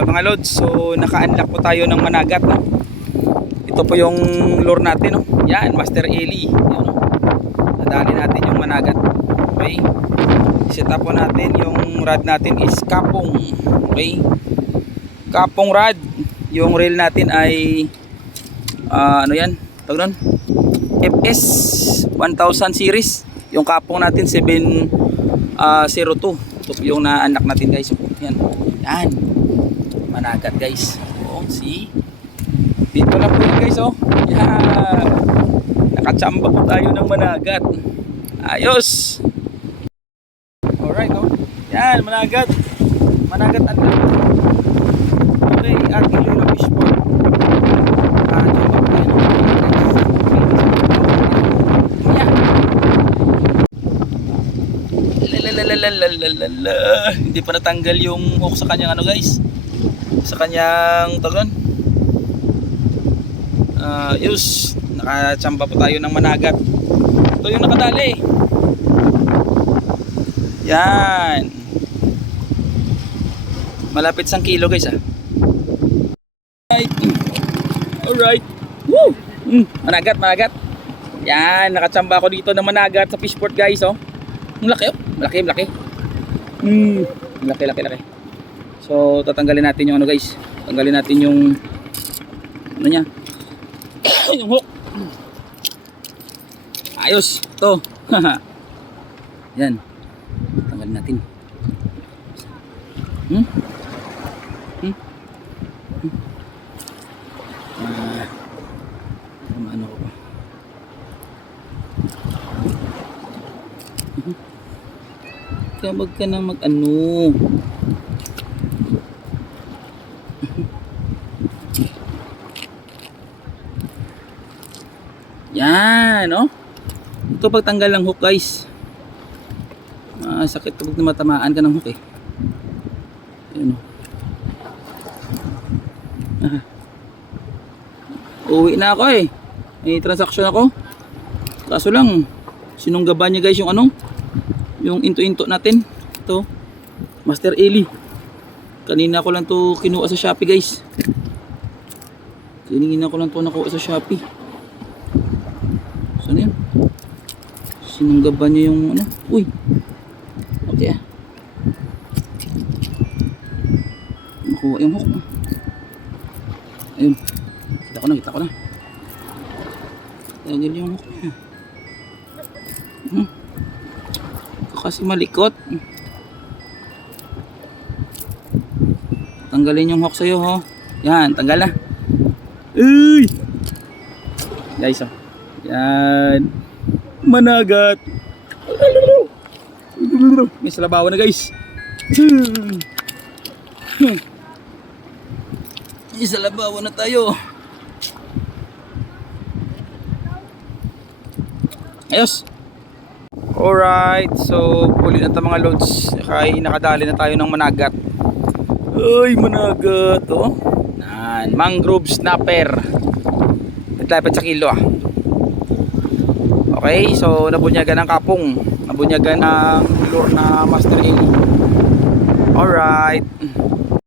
Okay mga lods, so naka-unlock po tayo ng managat, no? Ito po yung lure natin, no? Yan, Master Eli. Yan, no? Nadali natin yung managat. Okay, set up po natin yung rod natin is kapong. Okay, kapong rod. Yung reel natin ay ano yan, tawag doon, FS 1000 series. Yung kapong natin 702. Ito po yung na-unlock natin guys. Yan, yan, managat guys. Oh, see, dito na po yun guys. Oh, yan, nakachamba po tayo ng managat. Ayos. Alright, oh, yan, managat. Managat unlock. Okay, at Iloilo Fish Port. Chamba po tayo ng managat guys. Yan. Lalalala. Hindi pa natanggal yung hook sa kanyang ano guys, sa kanyang tagon. Yus, nakachamba po tayo ng managat. Ito yung nakadali. Yan, malapit 1 kilo guys. Alright. Woo! Managat. Yan, nakachamba ako dito ng managat sa fishport guys. Oh, ang laki, oh. Malaki. Laki. So tatanggalin natin yung ano guys. Tanggalin natin yung ano niya. Yung hook. Ayos. Ito. Yan. Tanggalin natin. Ano ko pa? Wag ka na mag-ano. Yan, oh. Ito pagtanggal ng hook guys. Sakit pag matamaan ka ng hook eh. Ayun, oh. Uwi na ako eh. May transaction ako. Kaso lang, sinunggaban niya guys yung ano, yung into natin. Ito, Master Eli. Kanina ko lang to kinuha sa Shopee guys. Kanina ko lang to nakuha sa Shopee. Saan yan? Sinunggaban niya yung ano. Uy, okay ah. Nakuha yung hook. Ayun, kita ko na. Tanggal yung hook niya. Kasi malikot. Tanggalin yung hook sa'yo, ho. Yan, tanggal na. Uy! Guys, oh. Yan. Managat. May salabawan na, guys. May salabawan na tayo. Ayos. Alright, so huli na ito mga loads. Kaya nakadali na tayo ng managat. Ay, managat, oh. Yan, mangrove snapper. Naglapit sa kilo ah. Okay, so nabunyagan ng kapong. Nabunyagan ng lure na Master Eli. Alright.